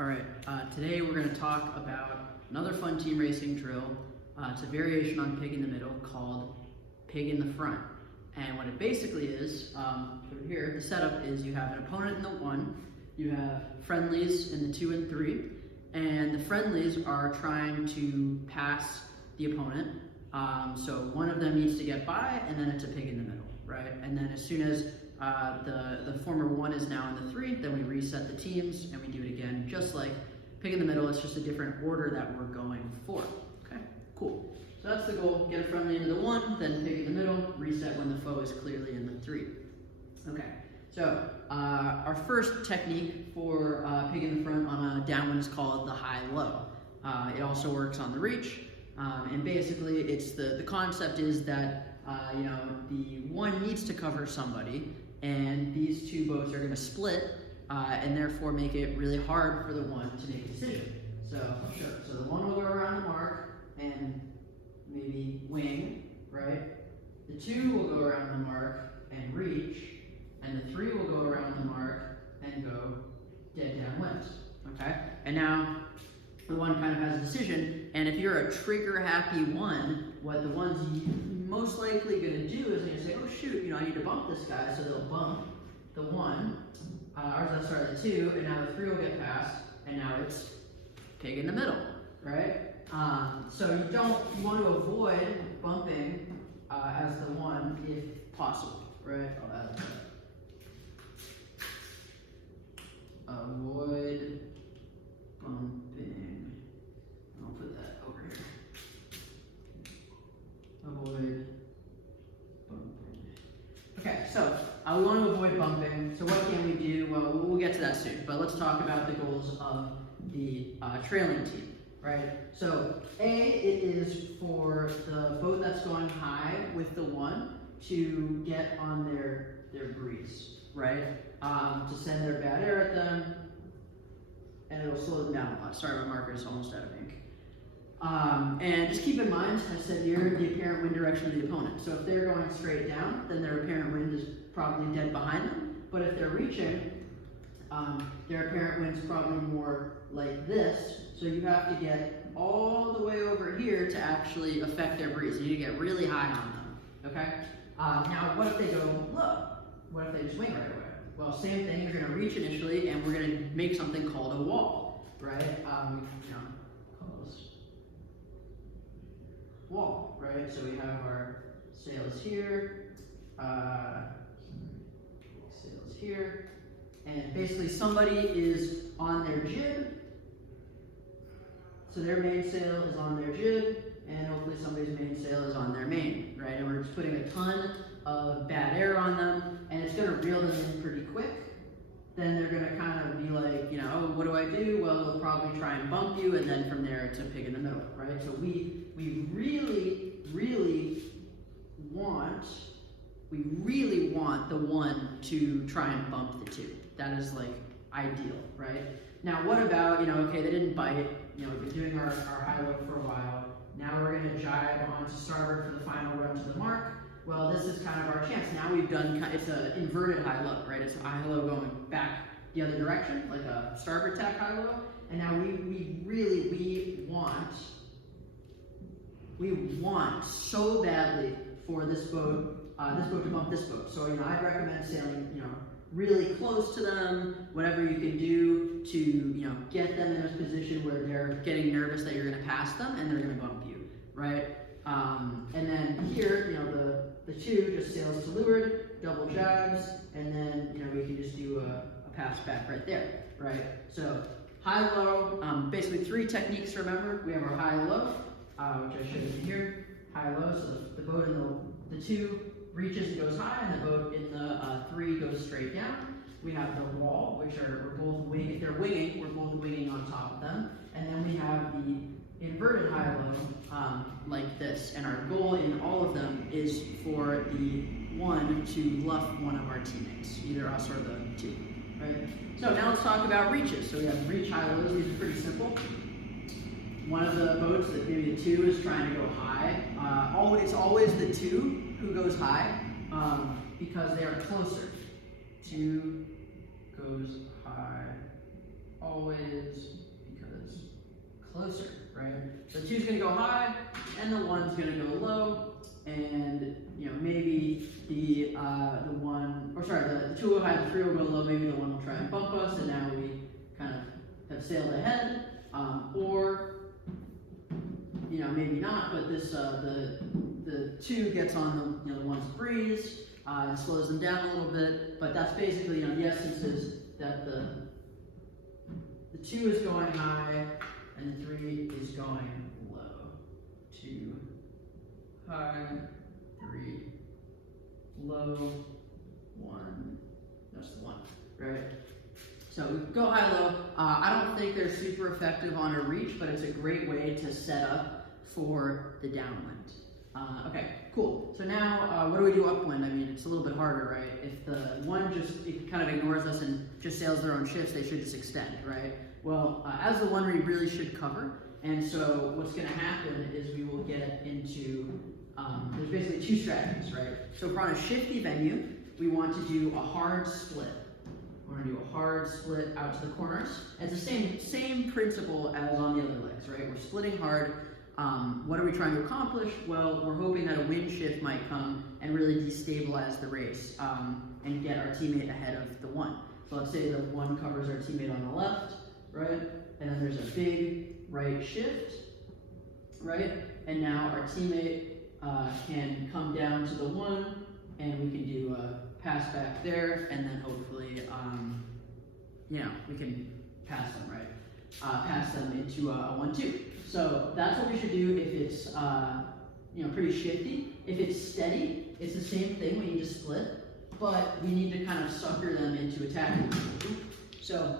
All right, today we're going to talk about another fun team racing drill. It's a variation on pig in the middle called pig in the front. And what it basically is, over here, the setup is you have an opponent in the 1, you have friendlies in the 2 and 3, and the friendlies are trying to pass the opponent. So one of them needs to get by, and then it's a pig in the middle, right? And then as soon as the former 1 is now in the 3, then we reset the teams and we do it again, just like pig in the middle. It's just a different order that we're going for. Okay, cool. So that's the goal. Get a friendly into the 1, then pig in the middle, reset when the foe is clearly in the 3. Okay, so our first technique for pig in the front on a downwind is called the high-low. It also works on the reach, and basically it's the concept is that the 1 needs to cover somebody, and these 2 boats are going to split, and therefore make it really hard for the 1 to make a decision. So I'll show. So the 1 will go around the mark and maybe wing, right? The 2 will go around the mark and reach, and the 3 will go around the mark and go dead downwind. Okay? And now the 1 kind of has a decision, and if you're a trigger happy 1, what the 1's most likely going to do is they're going to say, oh shoot, I need to bump this guy, so they'll bump the 1, the 2, and now the 3 will get passed, and now it's pig in the middle, right? So you want to avoid bumping as the 1 if possible, right? I'll add that. Avoid bumping. I'll put that over here. Avoid bumping. Okay, so we want to avoid bumping. So what can we do? Well, we'll get to that soon, but let's talk about the goals of the trailing team, right? So A, it is for the boat that's going high with the 1 to get on their breeze, right? To send their bad air at them, and it'll slow them down a lot. Sorry, my marker is almost out of ink. And just keep in mind, I said here, the apparent wind direction of the opponent. So if they're going straight down, then their apparent wind is probably dead behind them. But if they're reaching, their apparent wind's probably more like this. So you have to get all the way over here to actually affect their breeze. You need to get really high on them, okay? Now, what if they go low? What if they just wing right away? Well, same thing, you're gonna reach initially, and we're gonna make something called a wall, right? Call this wall, right? So we have our sails here, and basically somebody is on their jib, so their mainsail is on their jib, and hopefully somebody's mainsail is on their main, right? And we're just putting a ton of bad air on them, and it's gonna reel them in pretty quick. Then they're gonna kind of be like, oh, what do I do? Well, they'll probably try and bump you, and then from there it's a pig in the middle, right? So we really, really want the 1 to try and bump the 2. That is like ideal, right? Now what about, okay, they didn't bite, we've been doing our high-low for a while. Now we're gonna jibe onto starboard for the final run to the mark. Well, this is kind of our chance. Now we've done, it's an inverted high-low, right? It's a high-low going back the other direction, like a starboard tack high-low. And now we want so badly for this boat to bump this boat. So, I'd recommend sailing, really close to them, whatever you can do to, get them in a position where they're getting nervous that you're going to pass them and they're going to bump you, right? And then here, the 2 just sails to leeward, double jibes, and then, we can just do a pass back right there, right? So high-low, basically 3 techniques to remember. We have our high-low, which I showed you here. High-low, so the boat in the 2 reaches and goes high, and the boat in the 3 goes straight down. We have the wall, which we're both winging. If they're winging, we're both winging on top of them. And then we have the inverted high-low, like this. And our goal in all of them is for the 1 to luff one of our teammates, either us or the 2, right? So now let's talk about reaches. So we have reach high-lows. These are pretty simple. One of the boats, that maybe the 2 is trying to go high. It's always the 2 who goes high because they are closer. 2 goes high always because closer, right? So 2's gonna go high, and the 1's gonna go low, and maybe the 2 will go high, the 3 will go low, maybe the 1 will try and bump us, and now we kind of have sailed ahead, or maybe not, but this the 2 gets on the 1's breeze and slows them down a little bit, but that's basically the essence is that the 2 is going high and the 3 is going low. 2 high, 3 low, 1, that's the 1, right? So we go high, low. I don't think they're super effective on a reach, but it's a great way to set up for the downwind. Okay, cool. So now, what do we do upwind? I mean, it's a little bit harder, right? If the 1 it kind of ignores us and just sails their own ships, they should just extend, right? Well, as the 1, we really should cover. And so what's going to happen is we will get into, there's basically 2 strategies, right? So if we're on a shifty venue, we want to do a hard split. We're going to do a hard split out to the corners. It's the same principle as on the other legs, right? We're splitting hard. What are we trying to accomplish? Well, we're hoping that a wind shift might come and really destabilize the race and get our teammate ahead of the 1. So let's say the 1 covers our teammate on the left, right? And then there's a big right shift, right? And now our teammate can come down to the 1, and we can do a pass back there, and then hopefully, we can pass them, right? Pass them into a 1-2. So that's what we should do if it's, pretty shifty. If it's steady, it's the same thing. We need to split, but we need to kind of sucker them into attacking. So,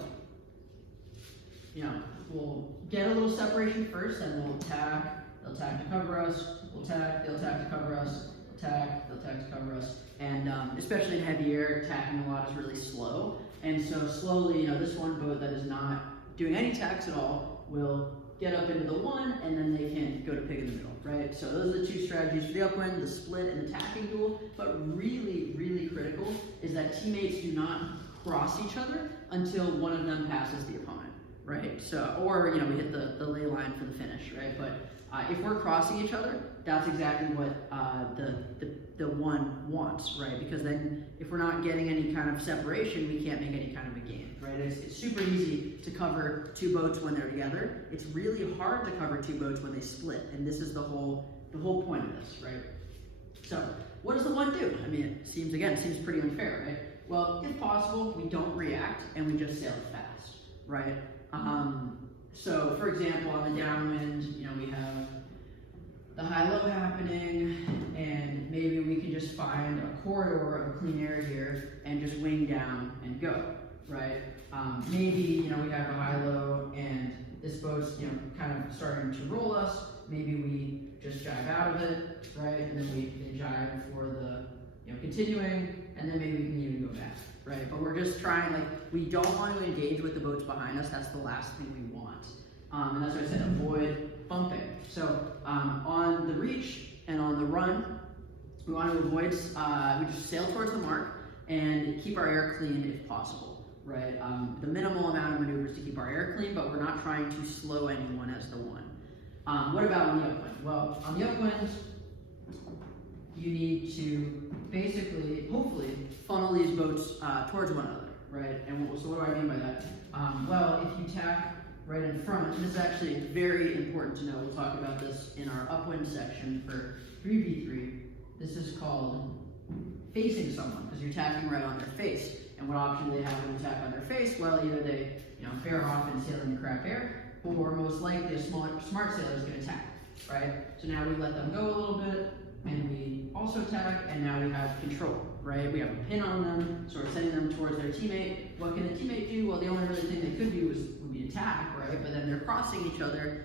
we'll get a little separation first, and we'll attack. They'll attack to cover us. We'll attack. They'll attack to cover us. Attack. They'll attack to cover us. And especially in heavy air, attacking a lot is really slow. And so slowly, this 1 boat that is not doing any attacks at all will get up into the 1, and then they can go to pig in the middle, right? So those are the 2 strategies for the upwind, the split and the tacking duel. But really, really critical is that teammates do not cross each other until one of them passes the opponent, right? So, or we hit the ley line for the finish, right? But if we're crossing each other, that's exactly what the 1 wants, right? Because then if we're not getting any kind of separation, we can't make any kind of a gain, right? It's super easy to cover 2 boats when they're together. It's really hard to cover 2 boats when they split, and this is the whole point of this, right? So what does the 1 do? I mean, it seems pretty unfair, right? Well, if possible, we don't react and we just sail fast, right? So for example, on the downwind, we have the high-low happening, and maybe we can just find a corridor of clean air here and just wing down and go, right? Maybe, we have a high-low and this boat's, kind of starting to roll us. Maybe we just jive out of it, right? And then we can jive for the, continuing, and then maybe we can even go back, right? But we're just trying, we don't want to engage with the boats behind us. That's the last thing we want. And that's why I said avoid bumping. So on the reach and on the run, we want to avoid, we just sail towards the mark and keep our air clean if possible, right? The minimal amount of maneuvers to keep our air clean, but we're not trying to slow anyone as the 1. What about on the upwind? Well, on the upwind, you need to basically, hopefully, funnel these boats towards one another, right? And so what do I mean by that? Well, if you tack right in front, and this is actually very important to know, we'll talk about this in our upwind section for 3v3. This is called facing someone, because you're tacking right on their face. And what option do they have when you tack on their face? Well, either they bear off and sail into crap air, or most likely a smart sailor is going to tack, right? So now we let them go a little bit, and we also tack, and now we have control, right? We have a pin on them, so we're sending them towards their teammate. What can the teammate do? Well, the only really thing they could do would be attack, right? But then they're crossing each other,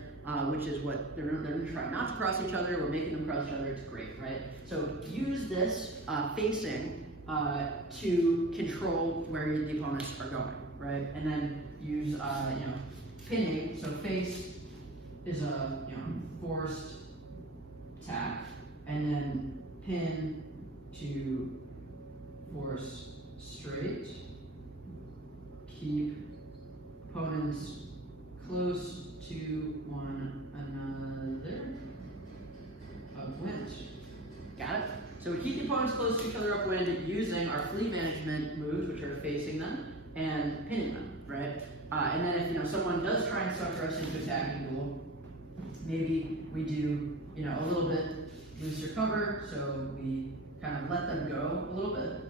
which is what they're going to try not to cross each other. We're making them cross each other. It's great, right? So use this facing to control where the opponents are going, right? And then use pinning. So face is a forced tack, and then pin to force straight, keep opponents close to one another. Upwind. Got it? So we keep the opponents close to each other upwind using our fleet management moves, which are facing them and pinning them, right? And then if someone does try and sucker us into attacking duel, maybe we do a little bit looser cover, so we kind of let them go a little bit,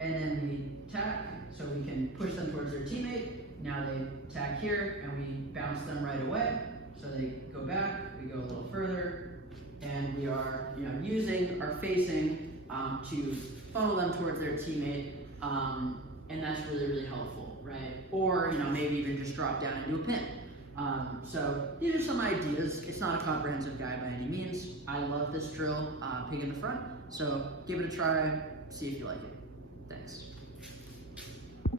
and then we tack, so we can push them towards their teammate. Now they tack here, and we bounce them right away, so they go back, we go a little further, and we are using our facing to funnel them towards their teammate, and that's really, really helpful, right? Or maybe even just drop down into a pin. So these are some ideas. It's not a comprehensive guide by any means. I love this drill, pig in the front, so give it a try, see if you like it.